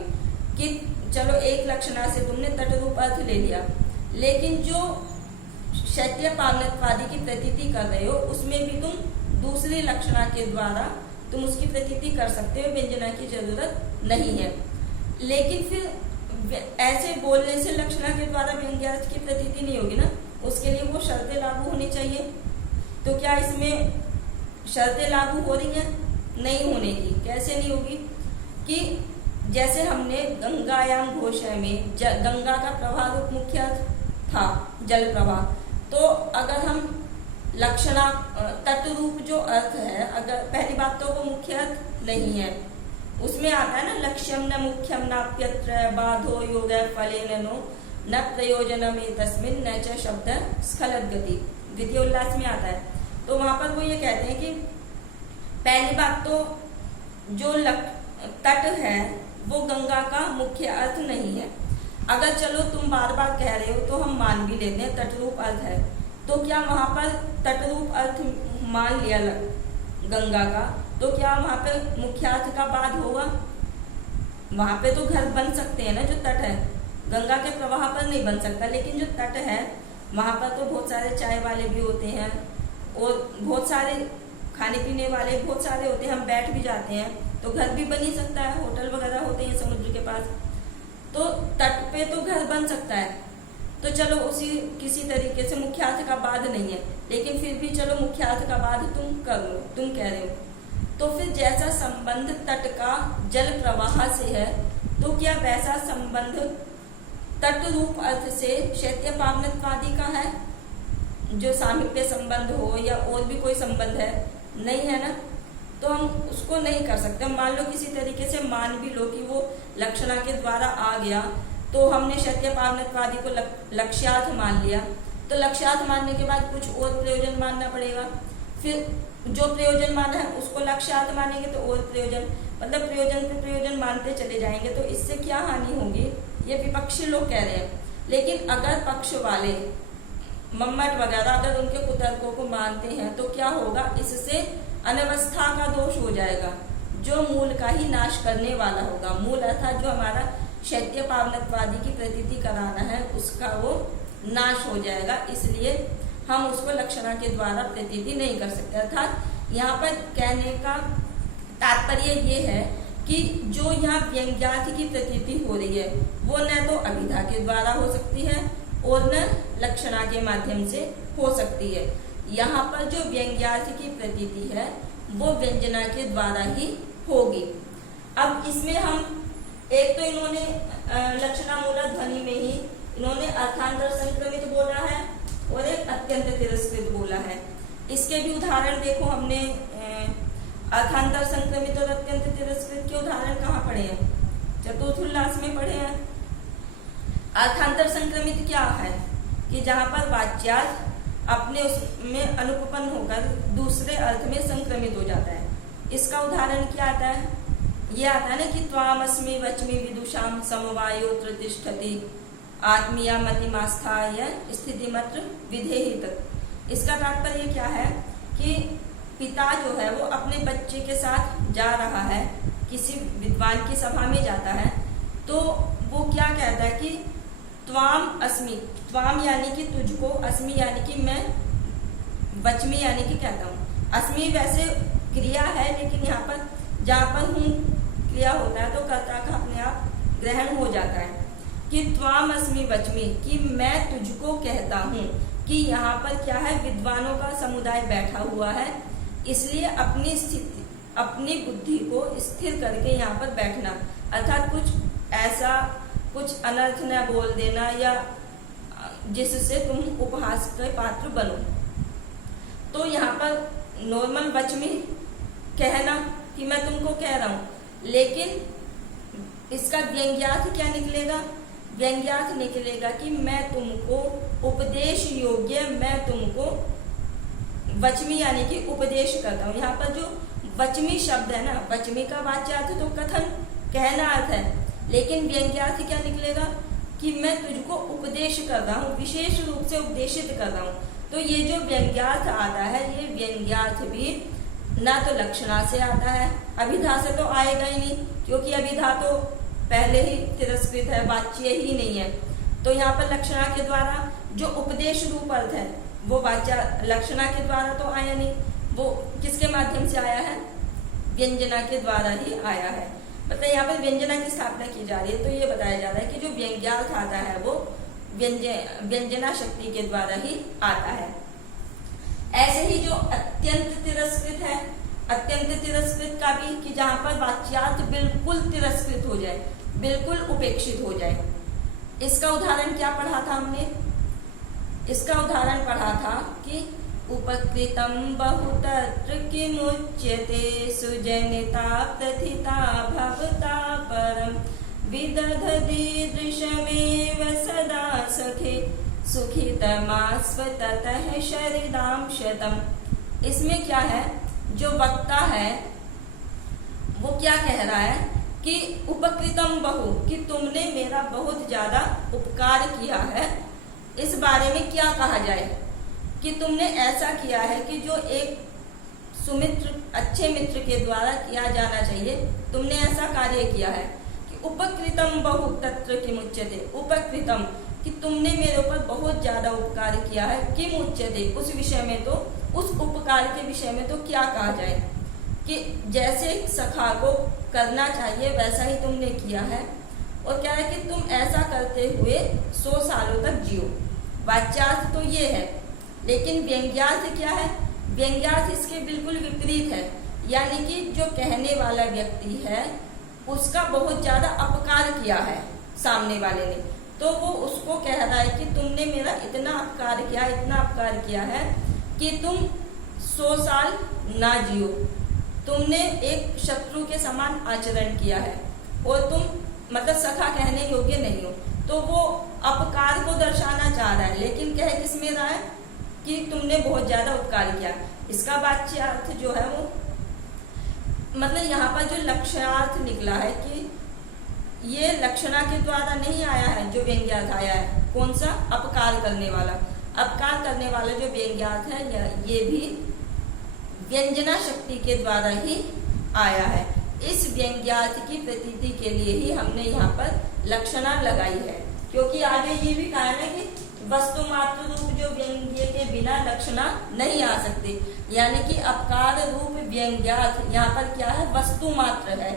कि चलो एक लक्षणा से तुमने तटरूप अर्थ ले लिया, लेकिन जो शैत्य पावनत्वादि की प्रतीति कर रहे हो उसमें भी तुम दूसरी लक्षणा के द्वारा तुम उसकी प्रतीति कर सकते हो, व्यंजना की जरूरत नहीं है। लेकिन फिर ऐसे बोलने से लक्षणा के द्वारा व्यंग्यार्थ की प्रतीति नहीं होगी ना, उसके लिए वो शर्तें लागू होनी चाहिए। तो क्या इसमें शर्तें लागू हो रही हैं, नहीं होने की। कैसे नहीं होगी, कि जैसे हमने गंगायाम घोषय में गंगा का प्रवाह रूप मुख्य था जल प्रवाह, तो अगर हम लक्षणा तट रूप जो अर्थ है, अगर पहली बात तो वो मुख्य अर्थ नहीं है, उसमें आता है ना लक्ष्यम न मुख्यम नाप्यत्र बाधो योग फलेन नो न प्रयोजनम एतस्मिन् न च शब्द स्खलत गति, द्वितीय उल्लास में आता है। तो वहां पर वो ये कहते हैं कि पहली बात तो जो तट है वो गंगा का मुख्य अर्थ नहीं है। अगर चलो तुम बार बार कह रहे हो तो हम मान भी लेते हैं तटरूप अर्थ है, तो क्या वहां पर तटरूप अर्थ मान लिया गंगा का, तो क्या वहां पे मुख्यार्थ का बाद होगा? वहां पे तो घर बन सकते हैं ना, जो तट है गंगा के प्रवाह पर नहीं बन सकता, लेकिन जो तट है वहां पर तो बहुत सारे चाय वाले भी होते हैं और बहुत सारे खाने पीने वाले बहुत सारे होते हैं, हम बैठ भी जाते हैं, तो घर भी बन ही सकता है, होटल वगैरह होते हैं समुद्र के पास, तो तट पे तो घर बन सकता है। तो चलो उसी किसी तरीके से मुख्यार्थ का बाद नहीं है, लेकिन फिर भी चलो मुख्यार्थ का बाद तुम कर लो, तुम कह रहे हो, तो फिर जैसा संबंध तट का जल प्रवाह से है, तो क्या वैसा संबंध तट रूप अर्थ से शैत्य पावनत्वादि का है, जो सामीप्य संबंध हो या और भी कोई संबंध है? नहीं है ना, तो हम उसको नहीं कर सकते। मान लो किसी तरीके से मान भी लो कि वो लक्षणा के द्वारा आ गया, तो हमने शैत्य पावनत्वादि को लक्ष्यार्थ मान लिया, तो लक्ष्यार्थ मानने के बाद कुछ और प्रयोजन मानना पड़ेगा, फिर जो प्रयोजन माना है उसको लक्ष्यार्थ मानेंगे तो और प्रयोजन, मतलब प्रयोजन पे प्रयोजन मानते चले जाएंगे, तो इससे क्या हानि होगी, ये विपक्षी लोग कह रहे हैं। लेकिन अगर पक्ष वाले मम्मट वगैरह अगर उनके कुतर्कों को मानते हैं तो क्या होगा, इससे अनवस्था का दोष हो जाएगा, जो मूल का ही नाश करने वाला होगा। मूल अर्थात जो हमारा शैत्य पावनत्वादि की प्रतीति कराना है उसका वो नाश हो जाएगा, इसलिए हम उसको लक्षणा के द्वारा प्रतीति नहीं कर सकते। अर्थात यहाँ पर कहने का तात्पर्य ये है कि जो यहाँ व्यंग्यार्थ की प्रतीति हो रही है वो न तो अभिधा के द्वारा हो सकती है और न लक्षणा के माध्यम से हो सकती है। यहाँ पर जो व्यंग्यार्थ की प्रतीति है वो व्यंजना के द्वारा ही होगी। अब इसमें हम एक तो इन्होंने लक्षणामूलक ध्वनि में ही इन्होंने अर्थांतर संक्रमित बोला है और एक अत्यंत तिरस्कृत बोला है। इसके भी उदाहरण देखो, हमने अर्थांतर संक्रमित और अत्यंत तिरस्कृत के उदाहरण कहाँ पढ़े हैं? चतुर्थ उल्लास में पढ़े हैं। अर्थांतर संक्रमित क्या है कि जहाँ पर वाच्यार्थ अपने उसमें अनुपपन्न होकर दूसरे अर्थ में संक्रमित हो जाता है। इसका उदाहरण क्या आता है? ये आता है ना कि त्वामस्मि वच्मि विदुषाम समवायो प्रतिष्ठति आत्मीया मतिमास्थाय स्थितिमत्र विधेहित। इसका तात्पर्य क्या है कि पिता जो है वो अपने बच्चे के साथ जा रहा है, किसी विद्वान की सभा में जाता है, तो वो क्या कहता है कि त्वाम अस्मि, त्वाम यानी कि तुझको, अस्मि यानी कि मैं, वच्मि यानी कि कहता हूँ। अस्मि वैसे क्रिया है, लेकिन यहाँ पर जहाँ पर हूँ क्रिया होता है तो कर्ता का अपने आप ग्रहण हो जाता है कि त्वामस्मि वच्मि, कि मैं तुझको कहता हूँ, कि यहाँ पर क्या है, विद्वानों का समुदाय बैठा हुआ है, इसलिए अपनी स्थिति, अपनी बुद्धि को स्थिर करके यहाँ पर बैठना, अर्थात कुछ ऐसा कुछ अनर्थ न बोल देना या जिससे तुम उपहास के पात्र बनो। तो यहाँ पर नॉर्मल वच्मि कहना कि मैं तुमको कह रहा हूँ, लेकिन इसका व्यंग्यार्थ क्या निकलेगा, व्यंग्यार्थ निकलेगा कि मैं तुमको उपदेश योग्य, मैं तुमको वच्मि यानी कि उपदेश करता हूँ। यहाँ पर जो वच्मि शब्द है ना, वच्मि का वाच्यार्थ तो कथन कहना अर्थ है, लेकिन व्यंग्यार्थ क्या निकलेगा कि मैं तुझको उपदेश कर रहा हूँ, विशेष रूप से उपदेशित कर रहा हूँ। तो ये जो व्यंग्यार्थ आता है, ये व्यंग्यार्थ भी ना तो लक्षणा से आता है, अभिधा से तो आएगा ही नहीं, क्योंकि अभिधा तो पहले ही तिरस्कृत है, वाच्य ही नहीं है। तो यहाँ पर लक्षणा के द्वारा जो उपदेश रूप अर्थ है वो वाच्या लक्षणा के द्वारा तो आया नहीं, वो किसके माध्यम से आया है, व्यंजना के द्वारा ही आया है। मतलब यहाँ पर व्यंजना की स्थापना की जा रही है। तो ये बताया जा रहा है कि जो व्यंग्यार्थ आता है वो व्यंजना शक्ति के द्वारा ही आता है। ऐसे ही जो अत्यंत तिरस्कृत है, अत्यंत तिरस्कृत का भी कि जहां पर वाच्यार्थ बिल्कुल तिरस्कृत हो जाए, बिल्कुल उपेक्षित हो जाए। इसका उदाहरण क्या पढ़ा था हमने, इसका उदाहरण पढ़ा था कि उपकृतम बहुतत्र किमुच्यते सुजनिता प्रथिता भवता परम विदधदीदृशमेव सदा सखे सुखितमास्व ततः शरीराम शतम। इसमें क्या है, जो वक्ता है वो क्या कह रहा है कि उपकृतम बहु, कि तुमने मेरा बहुत ज्यादा उपकार किया है। इस बारे में क्या कहा जाए कि तुमने ऐसा किया है कि जो एक सुमित्र, अच्छे मित्र के द्वारा किया जाना चाहिए, तुमने ऐसा कार्य किया है कि उपकृतम बहु तत्र किमुच्यते, उपकृतम कि तुमने मेरे ऊपर बहुत ज्यादा उपकार किया है, किमुच्यते उस विषय में, तो उस उपकार के विषय में तो क्या कहा जाए कि जैसे सखा को करना चाहिए वैसा ही तुमने किया है। और क्या है कि तुम ऐसा करते हुए 100 सालों तक जियो। वाच्यार्थ तो ये है, लेकिन व्यंग्यार्थ क्या है, व्यंग्यार्थ इसके बिल्कुल विपरीत है, यानी कि जो कहने वाला व्यक्ति है उसका बहुत ज्यादा अपकार किया है सामने वाले ने, तो वो उसको कह रहा है कि तुमने मेरा इतना अपकार किया, इतना अपकार किया है कि तुम 100 साल ना जियो, तुमने एक शत्रु के समान आचरण किया है और तुम मतलब सखा कहने योग्य नहीं हो। तो वो अपकार को दर्शाना चाह रहा है, लेकिन कह किसमें रहा है कि तुमने बहुत ज्यादा उपकार किया। इसका वाच्यार्थ जो है वो मतलब यहाँ पर जो लक्षणार्थ निकला है कि ये लक्षणा के द्वारा नहीं आया है, जो व्यंग्यार्थ आया है कौन सा, अपकार करने वाला। अपकार करने वाला जो व्यंग्यार्थ है ये भी व्यंजना शक्ति के द्वारा ही आया है। इस व्यंग्यार्थ की प्रतीति के लिए ही हमने यहाँ पर लक्षणा लगाई है, क्योंकि आगे ये भी कहा है कि वस्तु मात्र रूप जो व्यंग्य के बिना लक्षणा नहीं आ सकती, यानी कि अपकार रूप व्यंग्यार्थ यहाँ पर क्या है, वस्तु मात्र है।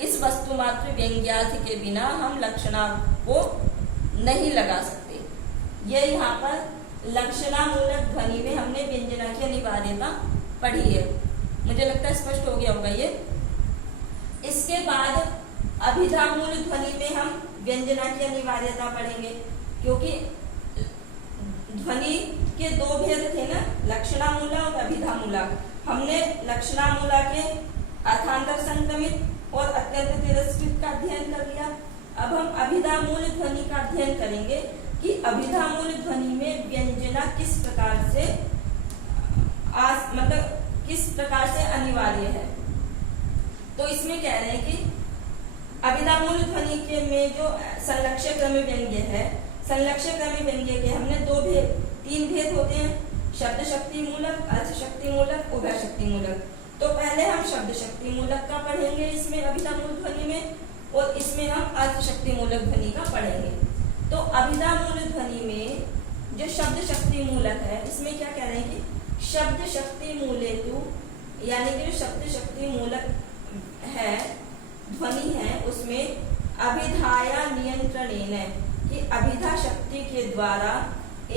इस वस्तु मात्र व्यंग्यार्थ के बिना हम लक्षणा को नहीं लगा सकते। ये यहाँ पर लक्षणा मूलक ध्वनि में हमने व्यंजना की अनिवार्यता पढ़ी है। मुझे लगता है स्पष्ट हो गया होगा ये। इसके बाद अभिधा मूल ध्वनि में हम व्यंजना की अनिवार्यता पढ़ेंगे, क्योंकि ध्वनि के 2 भेद थे ना, लक्षणा मूला और अभिधा मूला। हमने लक्षणा मूला के अर्थांतर संक्रमित और अत्यंत तिरस्कृत का अध्ययन कर लिया। अब हम अभिधा मूल ध्वनि का अध्ययन करेंगे कि अभिधा मूल ध्वनि में व्यंजना किस प्रकार से मतलब किस प्रकार से अनिवार्य है। तो इसमें कह रहे हैं कि अभिधा मूल ध्वनि के में जो संलक्ष्य क्रम व्यंग्य है, संलक्ष्य क्रम व्यंग्य के हमने 3 भेद होते हैं, शब्द शक्ति मूलक, अर्थ शक्ति मूलक, उभय शक्ति मूलक। तो पहले हम शब्द शक्ति मूलक का पढ़ेंगे इसमें अभिधा मूल ध्वनि में, और इसमें हम अर्थ शक्ति मूलक ध्वनि का पढ़ेंगे। तो अभिधा मूल ध्वनि में जो शब्द शक्ति मूलक है, इसमें क्या कह रहे हैं कि शब्द शक्ति मूलेतु, यानी कि जो शब्द शक्ति मूलक है ध्वनि है उसमें अभिधाया नियंत्रणेन, कि अभिधा शक्ति के द्वारा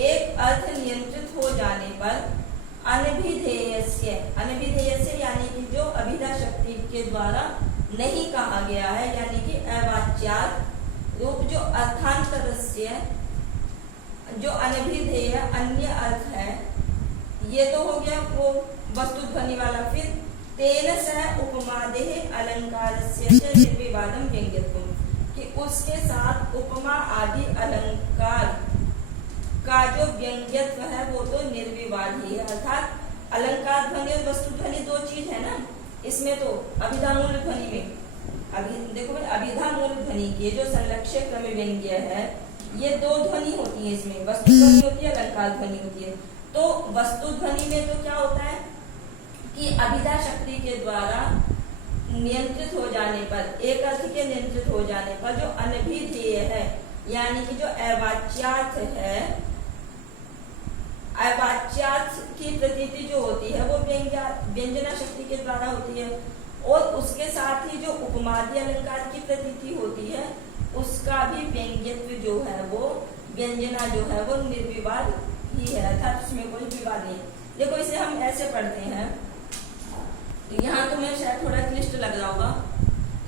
एक अर्थ नियंत्रित हो जाने पर अनभिधेयस्य यानी कि जो अभिधा शक्ति के द्वारा नहीं कहा गया है, यानी कि अवाच्यार्थ रूप जो अर्थांतरस्य जो अनभिधेय अन्य अर्थ है, ये तो हो गया वो वस्तु ध्वनि वाला। फिर तेन सह उपमादेह अलंकारस्य निर्विवादम व्यंग्यत्वम्, कि उसके साथ उपमा आदि अलंकार का जो व्यंग्यत्व है वो तो निर्विवाद ही है। अर्थात अलंकार ध्वनि और वस्तु ध्वनि दो चीज है ना इसमें। तो अभिधा मूल ध्वनि में देखो भाई, अभिधा मूल ध्वनि के जो संलक्ष्य क्रम व्यंग्य है, ये दो ध्वनि होती है इसमें, वस्तु ध्वनि होती है, अलंकार ध्वनि होती है। तो वस्तु ध्वनि में तो क्या होता है कि अभिधा शक्ति के द्वारा नियंत्रित हो जाने पर, एक अर्थ के नियंत्रित हो जाने पर जो अनभिधेय है, यानी कि जो अवाच्यार्थ है, अवाच्यार्थ की प्रतीति जो होती है वो व्यंजना शक्ति के द्वारा होती है, और उसके साथ ही जो उपमादि अलंकार की प्रतीति होती है उसका भी व्यंग्यत्व जो है वो व्यंजना जो है वो निर्विवाद ही है, अर्थात उसमें कोई विवाद नहीं। देखो इसे हम ऐसे पढ़ते हैं, तो यहाँ तो मैं शायद थोड़ा क्लिष्ट लग रहा होगा,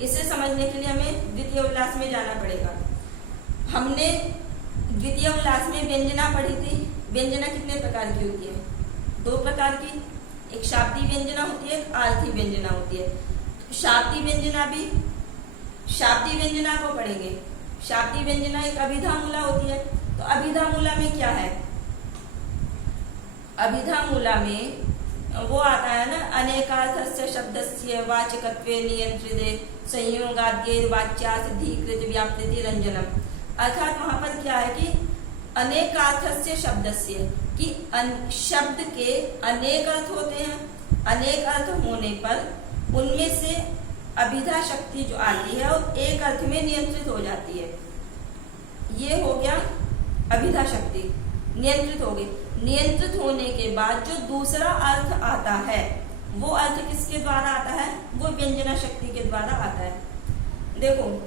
इसे समझने के लिए हमें द्वितीय उल्लास में जाना पड़ेगा। हमने द्वितीय उल्लास में व्यंजना पढ़ी थी। व्यंजना कितने प्रकार की होती है? दो प्रकार की, एक शाब्दी व्यंजना होती है, एक आर्थी व्यंजना होती है। शाब्दी व्यंजना को पढ़ेंगे। शाब्दी व्यंजना एक अभिधा मूला होती है। तो अभिधा मूला में क्या है? अभिधा मूला में वो आता है ना, अनेकार्थस्य शब्दस्य वाचकत्वे नियंत्रिते संयोगाद्यैर वाच्यार्थधीकृत व्याप्ति रंजनम। अर्थात वहां पर क्या है कि अनेकार्थस्य शब्दस्य, कि शब्द के अनेक अर्थ होते हैं, अनेक अर्थ होने पर उनमें से अभिधा शक्ति जो आती है वो एक अर्थ में नियंत्रित हो जाती है। ये हो गया अभिधा शक्ति, नियंत्रित हो गई। नियंत्रित होने के बाद जो दूसरा अर्थ आता है वो अर्थ किसके द्वारा आता है? वो व्यंजना शक्ति के द्वारा आता है। देखो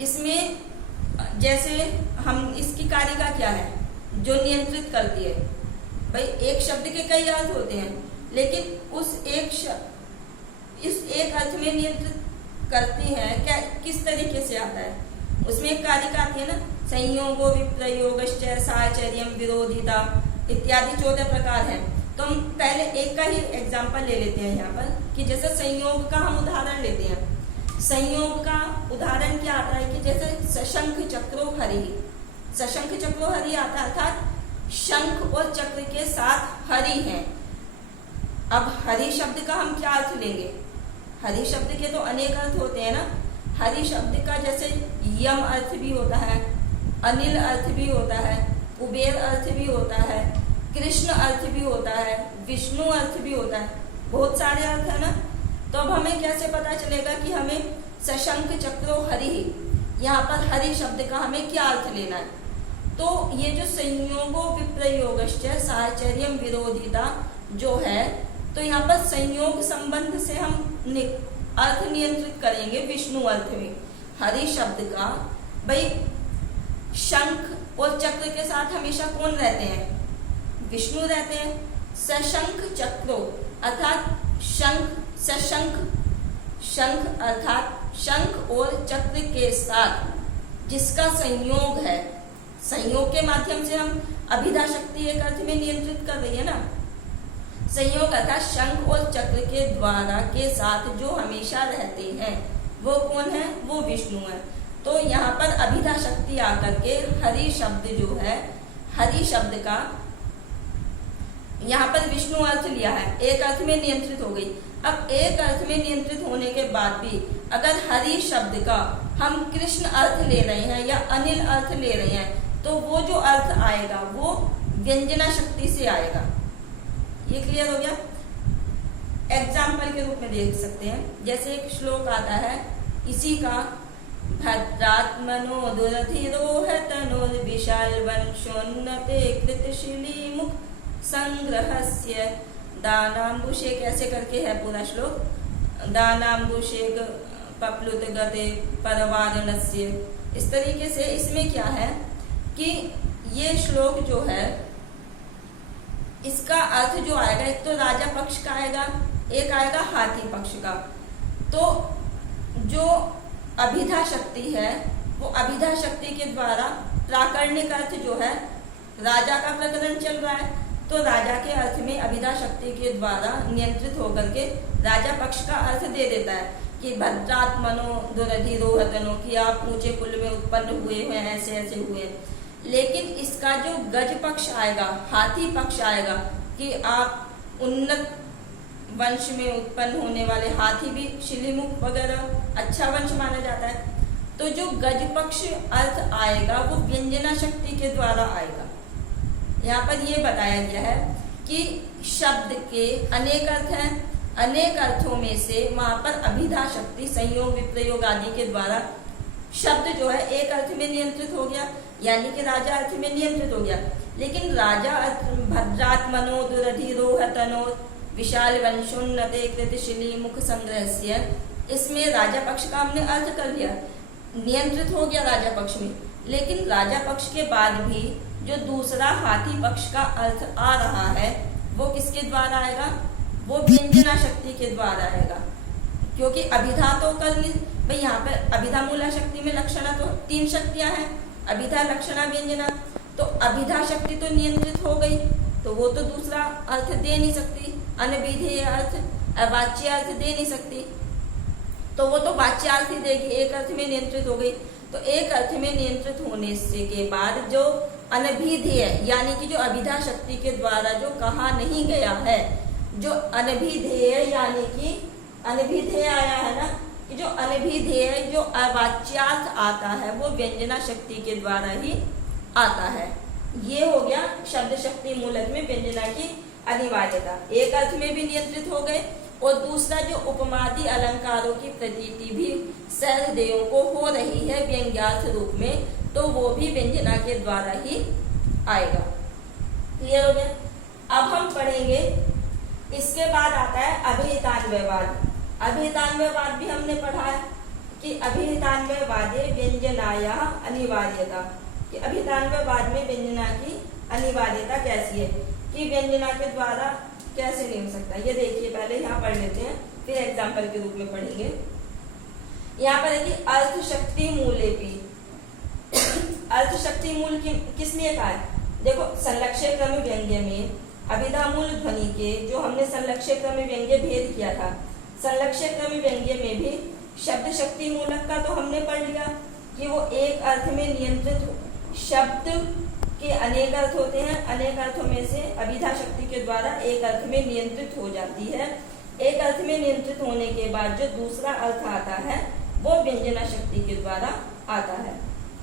इसमें जैसे हम, इसकी कारिका क्या है जो नियंत्रित करती है? भाई एक शब्द के कई अर्थ होते हैं, लेकिन इस एक अर्थ में नियंत्रित करती है क्या, किस तरीके से आता है? उसमें एक कारिका आती है ना, संयोगो विप्रयोगश्च साहचर्यम विरोधिता इत्यादि 14 प्रकार हैं। तो हम पहले एक का ही एग्जाम्पल ले लेते हैं यहाँ पर, कि जैसे संयोग का हम उदाहरण लेते हैं। संयोग का उदाहरण क्या आता है कि जैसे सशंख चक्रो हरि, सशंख चक्रो हरि आता है, अर्थात शंख और चक्र के साथ हरि है। अब हरि शब्द का हम क्या अर्थ लेंगे? हरि शब्द के तो अनेक अर्थ होते हैं ना। हरि शब्द का जैसे यम अर्थ भी होता है, अनिल अर्थ भी होता है, कुबेर अर्थ भी होता है, कृष्ण अर्थ भी होता है, विष्णु अर्थ भी होता है, बहुत सारे अर्थ है ना। तो अब हमें कैसे पता चलेगा कि हमें सशंख चक्रो हरि, यहाँ पर हरि शब्द का हमें क्या अर्थ लेना है? तो ये जो संयोगो विप्रयोगश्च साहचर्यम विरोधिता जो है, तो यहाँ पर संयोग संबंध से हम अर्थ नियंत्रित करेंगे विष्णु अर्थ में। हरि शब्द का भाई शंख और चक्र के साथ हमेशा कौन रहते हैं? विष्णु रहते हैं। सशंख चक्रो अर्थात शंख, सशंख, शंख अर्थात शंख और चक्र के साथ जिसका संयोग है, संयोग के माध्यम से हम अभिधा शक्ति एक अर्थ में नियंत्रित कर रही है ना। संयोग अर्थात शंख और चक्र के द्वारा के साथ जो हमेशा रहते हैं वो कौन है? वो विष्णु है। तो यहाँ पर अभिधा शक्ति आकर के हरि शब्द जो है, हरि शब्द का यहाँ पर विष्णु अर्थ लिया है, एक अर्थ में नियंत्रित हो गई। अब एक अर्थ में नियंत्रित होने के बाद भी अगर हरि शब्द का हम कृष्ण अर्थ ले रहे हैं या अनिल अर्थ ले रहे हैं, तो वो जो अर्थ आएगा वो व्यंजना शक्ति से आएगा। ये क्लियर हो गया? एग्जाम्पल के रूप में देख सकते हैं, जैसे एक श्लोक आता है इसी का, भद्रात्मनो दुरधिरोहतनोर्विशाल वंशोन्नते कृतशिली मुख संग्रहस्य दानाम्बुषे, कैसे करके है पूरा श्लोक, दानाम्बुषे पप्लुत गते परवारणस्य इस तरीके से इसमें क्या है कि ये श्लोक जो है इसका अर्थ जो आएगा, एक तो राजा पक्ष का आएगा, एक आएगा हाथी पक्ष का। तो जो अभिधा शक्ति है वो अभिधा शक्ति के द्वारा प्राकरणिक अर्थ जो है, राजा का प्रकरण चल रहा है तो राजा के अर्थ में अभिधा शक्ति के द्वारा नियंत्रित होकर के राजा पक्ष का अर्थ दे देता है कि भद्रात्मनो दुरधिरोहतनो, कि आप ऊंचे कुल में उत्पन्न हुए हैं, ऐसे ऐसे हुए। लेकिन इसका जो गज पक्ष आएगा, हाथी पक्ष आएगा कि आप उन्नत वंश में उत्पन्न होने वाले, हाथी भी शिलीमुख वगैरह अच्छा वंश माना जाता है। तो जो गज पक्ष अर्थ आएगा वो व्यंजना शक्ति के द्वारा आएगा। यहाँ पर ये बताया गया है कि शब्द के अनेक अर्थ हैं, अनेक अर्थों में से वहां पर अभिधा शक्ति संयोग विप्रयोग आदि के द्वारा शब्द जो है एक अर्थ में नियंत्रित हो गया, यानी कि राजा अर्थ में नियंत्रित हो गया। लेकिन राजा अर्थ भद्रात्मनो दुरधिरोहतनो विशाल वंशोन्नते कृतशिली मुख संग्रहस्य, इसमें राजा पक्ष का हमने अर्थ कर लिया, नियंत्रित हो गया राजा पक्ष में। लेकिन राजा पक्ष के बाद भी जो दूसरा हाथी पक्ष का अर्थ आ रहा है वो किसके द्वारा आएगा, वो व्यंजना शक्ति के द्वारा आएगा। क्योंकि अभिधा तो कर भाई, यहाँ पे अभिधा मूला शक्ति में लक्षणा तो 3 शक्तियां हैं, अभिधा लक्षणा व्यंजना। तो अभिधा शक्ति तो नियंत्रित हो गई तो वो तो दूसरा अर्थ दे नहीं सकती, अनभिधेय अर्थ, वाच्य अर्थ दे नहीं सकती, तो वो तो वाच्यार्थ ही देगी, एक अर्थ में नियंत्रित हो गई। तो एक अर्थ में नियंत्रित होने से के बाद जो अनभिधेय यानी कि जो अभिधा शक्ति के द्वारा जो कहा नहीं गया है, जो अनभिधेय यानी कि अनभिधेय आया है ना, कि जो अनभिधेय जो अवाच्यार्थ आता है वो व्यंजना शक्ति के द्वारा ही आता है। ये हो गया शब्द शक्ति मूलक में व्यंजना की अनिवार्यता, एक अर्थ में भी नियंत्रित हो गए। और दूसरा जो उपमादि अलंकारों की प्रतीति भी सहृदयों को हो रही है व्यंग्यार्थ रूप में, तो वो भी व्यंजना के द्वारा ही आएगा। क्लियर हो गया। अब हम पढ़ेंगे, इसके बाद आता है अभिहितान्वयवाद। अभिहितान्वयवाद भी हमने पढ़ा है कि अभिहितान्वयवादे व्यंजनाया अनिवार्यता, कि अभिहितान्वयवाद में व्यंजना की अनिवार्यता कैसी है, कि व्यंजना के द्वारा कैसे नहीं हो सकता। ये देखिए, पहले यहाँ पढ़ लेते हैं फिर एग्जाम्पल के रूप में पढ़ेंगे। यहाँ पर है कि अर्थ शक्ति मूलेपि, अर्थ शक्ति मूल किस लिए कहा है, देखो संलक्ष्य क्रम व्यंग्य में अभिधा मूल ध्वनि के जो हमने संलक्ष्य क्रम व्यंग्य भेद किया था, संलक्ष्य क्रम व्यंग्य में भी शब्द शक्ति मूलक का तो हमने पढ़ लिया कि वो एक अर्थ में नियंत्रित, शब्द के अनेक अर्थ होते हैं, अनेक अर्थों में से अभिधा शक्ति के द्वारा एक अर्थ में नियंत्रित हो जाती है। एक अर्थ में नियंत्रित होने के बाद जो दूसरा अर्थ आता है वो व्यंजना शक्ति के द्वारा आता है।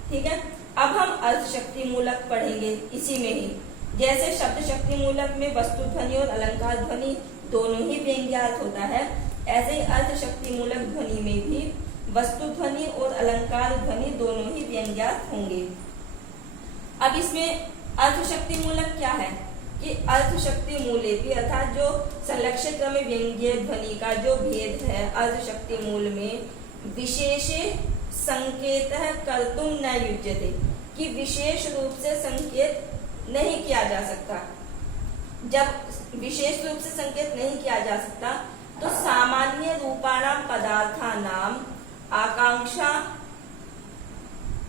ठीक है, अब हम अर्थ शक्ति मूलक पढ़ेंगे इसी में ही। जैसे शब्द शक्ति मूलक में वस्तु ध्वनि और अलंकार ध्वनि दोनों ही व्यंग्यार्थ होता है, ऐसे ही अर्थ शक्ति मूलक ध्वनि में भी वस्तु ध्वनि और अलंकार ध्वनि दोनों ही व्यंग्यार्थ होंगे। अब इसमें अर्थ शक्ति मूलक क्या है कि अर्थ शक्ति मूले भी, अर्थात जो संलक्ष्य क्रम व्यंग्य ध्वनि का जो भेद है अर्थ शक्ति मूल में, विशेषे संकेत कर्तुम न युज्यते, कि विशेष रूप से संकेत नहीं किया जा सकता। जब विशेष रूप से संकेत नहीं किया जा सकता तो सामान्य रूपाणाम पदार्थानाम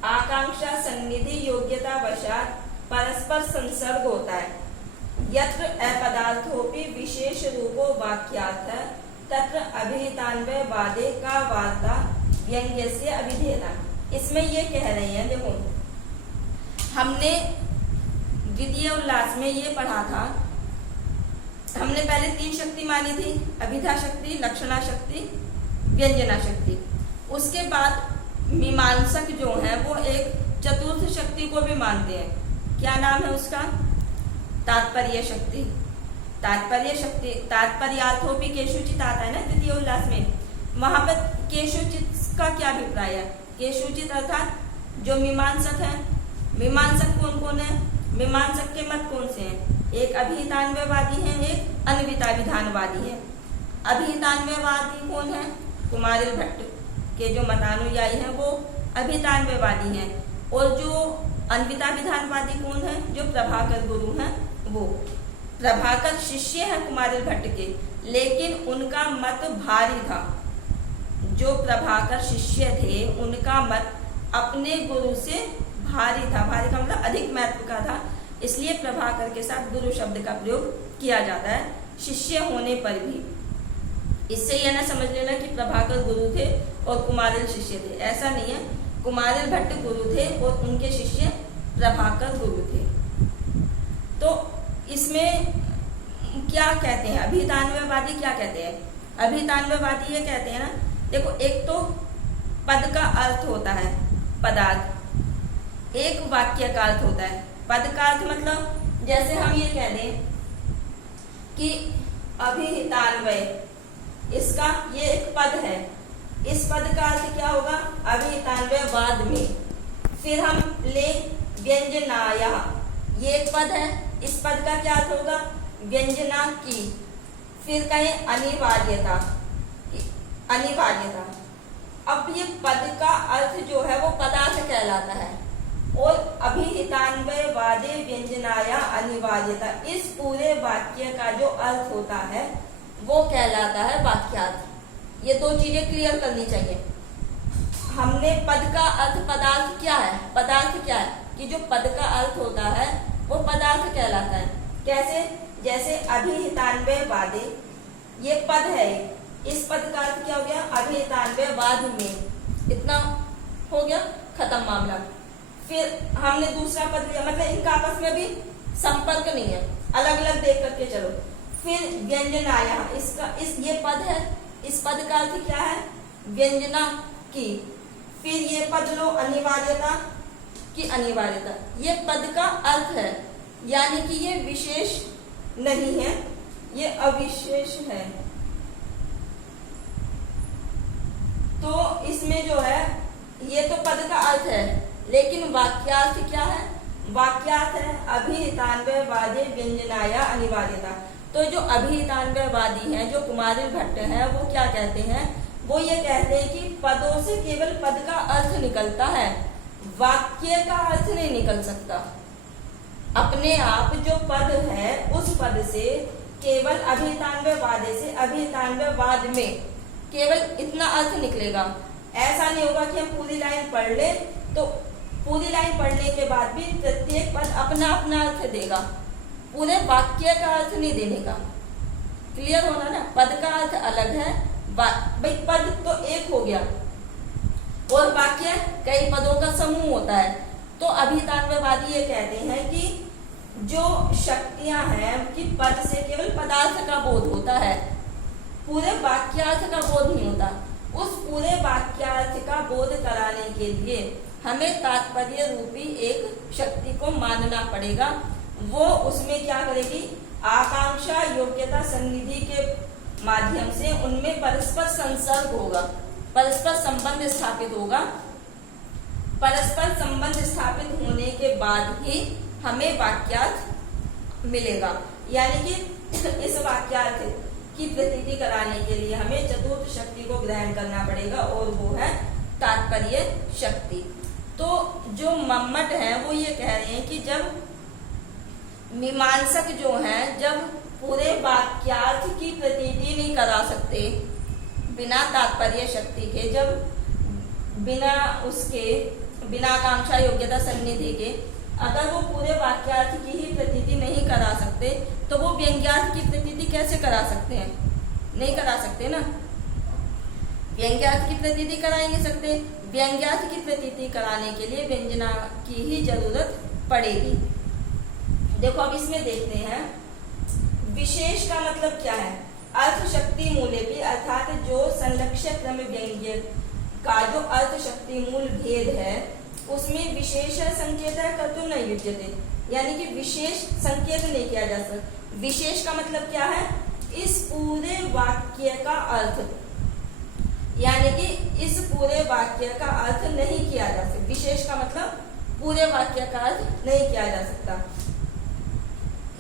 आकांक्षा सन्निधि योग्यता वशात परस्पर संसर्ग होता है। यत्र अपदार्थोपि विशेष रूपो वाक्यार्थ तत्र अभिहितान्वय वादे का वार्ता व्यंग्यस्य अभिधेयता। इसमें ये कह रहे हैं, देखो हमने द्वितीय उल्लास में ये पढ़ा था, हमने पहले 3 शक्ति मानी थी, अभिधा शक्ति, लक्षणा शक्ति, व्यंजना शक्ति। उसके बाद मीमांसक जो है वो एक चतुर्थ शक्ति को भी मानते हैं। क्या नाम है उसका? तात्पर्य शक्ति। तात्पर्य शक्ति, तात्पर्यार्थोपि केषुचित आता है ना द्वितीय उल्लास में, वहां पर केषुचित का क्या अभिप्राय है? केषुचित अर्थात जो मीमांसक है। मीमांसक कौन कौन है? मीमांसक के मत कौन से हैं? एक अभिहितान्वयवादी है, एक अन्विताभिधानवादी है। अभिहितान्वयवादी कौन है? कुमारिल भट्ट के जो मतानुयायी हैं वो अभितान्वयवादी हैं, और जो अन्विता विधानवादी कौन है? जो प्रभाकर गुरु हैं वो। प्रभाकर शिष्य हैं कुमारिल भट्ट के, लेकिन उनका मत भारी था। जो प्रभाकर शिष्य थे उनका मत अपने गुरु से भारी था। भारी का मतलब अधिक महत्व का था, इसलिए प्रभाकर के साथ गुरु शब्द का प्रयोग किया जाता है शिष्य होने पर भी। इससे यह ना समझ लेना कि प्रभाकर गुरु थे और कुमारिल शिष्य थे, ऐसा नहीं है। कुमारिल भट्ट गुरु थे और उनके शिष्य प्रभाकर गुरु थे। तो इसमें क्या कहते हैं अभितान्वयवादी? क्या कहते हैं अभितान्वयवादी? ये कहते हैं ना, देखो, एक तो पद का अर्थ होता है पदार्थ, एक वाक्य का अर्थ होता है। पद का अर्थ मतलब जैसे हम ये कह दें कि अभिहितान्वय, इसका ये एक पद है, इस पद का अर्थ क्या होगा? अभिहितान्वयवाद में। फिर हम ले व्यंजनाया, ये एक पद है, इस पद का क्या अर्थ होगा? व्यंजना की। फिर कहें अनिवार्यता, अनिवार्यता। अब ये पद का अर्थ जो है वो पदार्थ कहलाता है, और अभिहितान्वयवादे व्यंजनाया अनिवार्यता, इस पूरे वाक्य का जो अर्थ होता है वो कहलाता है वाक्यार्थ। ये दो चीजें क्लियर करनी चाहिए। हमने पद का अर्थ पदार्थ क्या है? पदार्थ क्या है? कि जो पद का अर्थ होता है वो पदार्थ कहलाता है। कैसे? जैसे अभिहितान्वयवादे, ये पद है, इस पद का अर्थ क्या हो गया? अभिहितान्वयवाद में। इतना हो गया, खत्म मामला। फिर हमने दूसरा पद लिया, मतलब इनका आपस में भी संपर्क नहीं है, अलग अलग देख करके चलो। फिर व्यंजनाया, ये पद है, इस पद का अर्थ क्या है? व्यंजना की। फिर ये पद लो अनिवार्यता की, अनिवार्यता, ये पद का अर्थ है, यानी कि ये विशेष नहीं है, ये अविशेष है। तो इसमें जो है ये तो पद का अर्थ है, लेकिन वाक्यार्थ क्या है? वाक्यार्थ है अभिहितान्वयवादे व्यंजनाया अनिवार्यता। तो जो अभिहितान्वयवादी हैं, जो कुमारिल भट्ट हैं, वो क्या कहते हैं? वो ये कहते हैं कि पदों से केवल पद का अर्थ निकलता है, वाक्य का अर्थ नहीं निकल सकता। अपने आप जो पद है उस पद से केवल अभिहितान्वयवादे से अभिहितान्वयवाद में केवल इतना अर्थ निकलेगा। ऐसा नहीं होगा कि हम पूरी लाइन पढ़ ले, तो पूरी लाइन पढ़ने के बाद भी प्रत्येक पद अपना अपना अर्थ देगा, पूरे वाक्य का अर्थ नहीं देने का। क्लियर होना ना? पद का अर्थ अलग है, भाई पद तो एक हो गया और वाक्य कई पदों का समूह होता है। तो अभिहितान्वयवादी ये कहते हैं कि जो शक्तियां हैं कि पद से केवल पदार्थ का बोध होता है, पूरे वाक्यार्थ का बोध नहीं होता। उस पूरे वाक्यार्थ का बोध कराने के लिए हमें तात्पर्य रूपी एक शक्ति को मानना पड़ेगा। वो उसमें क्या करेगी? आकांक्षा योग्यता सन्निधि के माध्यम से उनमें परस्पर संसर्ग होगा, परस्पर संबंध स्थापित होगा। परस्पर संबंध स्थापित होने के बाद ही हमें वाक्यार्थ मिलेगा। यानी कि इस वाक्यार्थ की प्रतीति कराने के लिए हमें चतुर्थ शक्ति को ग्रहण करना पड़ेगा, और वो है तात्पर्य शक्ति। तो जो मम्मट है वो ये कह रहे हैं कि जब मीमांसक जो हैं, जब पूरे वाक्यार्थ की प्रतीति नहीं करा सकते बिना तात्पर्य शक्ति के, जब बिना आकांक्षा योग्यता सन्निधि के, अगर वो पूरे वाक्यार्थ की ही प्रतीति नहीं करा सकते तो वो व्यंग्यार्थ की प्रतीति कैसे करा सकते हैं? नहीं करा सकते ना। व्यंग्यार्थ की प्रतीति करा ही नहीं सकते। व्यंग्यार्थ की प्रतीति कराने के लिए व्यंजना की ही जरूरत पड़ेगी। देखो अब इसमें देखते हैं विशेष का मतलब क्या है। अर्थ शक्ति मूल्य भी, अर्थात जो संलक्ष्य क्रम व्यंग्य का जो अर्थ शक्ति मूल भेद है उसमें विशेष संकेत है कर्तुम नहीं युज्यते, यानी कि विशेष संकेत नहीं किया जा सकता। विशेष का मतलब क्या है? इस पूरे वाक्य का अर्थ, यानी कि इस पूरे वाक्य का अर्थ नहीं किया जा सकता। विशेष का मतलब पूरे वाक्य का अर्थ नहीं किया जा सकता।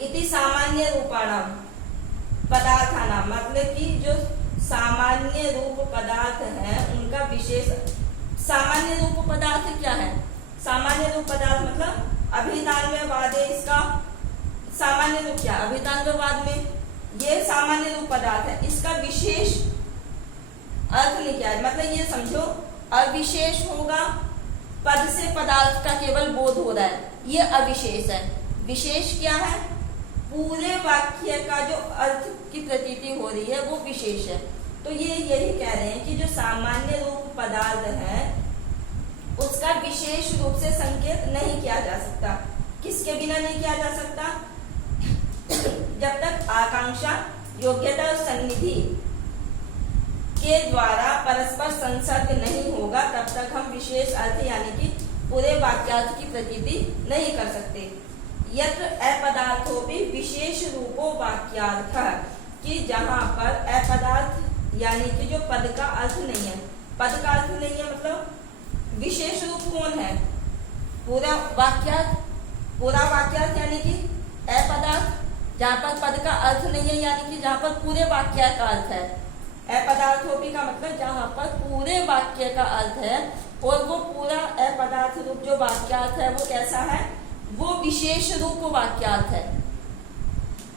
इति सामान्य रूपाणाम पदार्थानाम, मतलब कि जो सामान्य रूप पदार्थ हैं उनका विशेष सामान्य रूप पदार्थ क्या है? सामान्य रूप पदार्थ मतलब अभिधान्वयवाद है, इसका सामान्य रूप क्या? अभिधान्वयवाद में ये सामान्य रूप पदार्थ है, इसका विशेष अर्थ नहीं क्या है, मतलब ये समझो अविशेष होगा, पद से पदार्थ का केवल बोध हो रहा है, ये अविशेष है। विशेष क्या है? पूरे वाक्य का जो अर्थ की प्रतीति हो रही है वो विशेष है। तो ये यही कह रहे हैं कि जो सामान्य रूप पदार्थ है उसका विशेष रूप से संकेत नहीं किया जा सकता। किसके बिना नहीं किया जा सकता? जब तक आकांक्षा, योग्यता और सन्निधि के द्वारा परस्पर संसर्ग नहीं होगा तब तक हम विशेष अर्थ यानी कि पूरे वाक्यार्थ की प्रतीति नहीं कर सकते। यत्र अपदार्थो भी विशेष रूपो वाक्यार्थ, कि जहां पर अपदार्थ यानी कि जो पद का अर्थ नहीं है, पद का अर्थ नहीं है मतलब विशेष रूप कौन है? पूरा वाक्यार्थ। पूरा वाक्यार्थ यानी कि अपदार्थ, जहां पर पद का अर्थ नहीं है यानी कि जहां पर पूरे वाक्य का अर्थ है। अपदार्थोपी का मतलब जहां पर पूरे वाक्य का अर्थ है और वो पूरा अपदार्थ रूप जो वाक्यार्थ है वो कैसा है? वो विशेष रूप वाक्यार्थ है।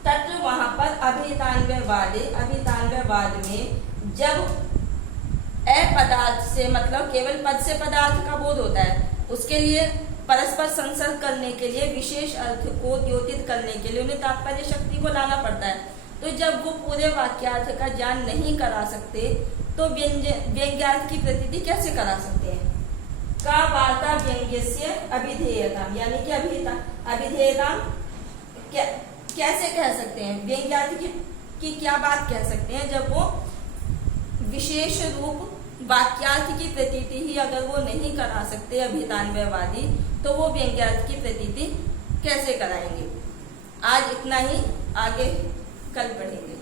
तत्र वहां पर अभिधान्वयवाद में जब अपदार्थ से मतलब केवल पद से पदार्थ का बोध होता है, उसके लिए परस्पर संसर्ग करने के लिए विशेष अर्थ को द्योतित करने के लिए उन्हें तात्पर्य शक्ति को लाना पड़ता है। तो जब वो पूरे वाक्यार्थ का ज्ञान नहीं करा सकते तो व्यंग्यार्थ की प्रतीति कैसे करा सकते हैं? का वार्ता व्यंग्यस्य अभिधेयताम, यानी कि अभिधेयताम कैसे कह सकते हैं? व्यंग्यार्थ की क्या बात कह सकते हैं जब वो विशेष रूप वाक्यार्थ की प्रतीति ही अगर वो नहीं करा सकते अभिधान्वयवादी, तो वो व्यंग्यार्थ की प्रतीति कैसे कराएंगे? आज इतना ही, आगे कल पढ़ेंगे।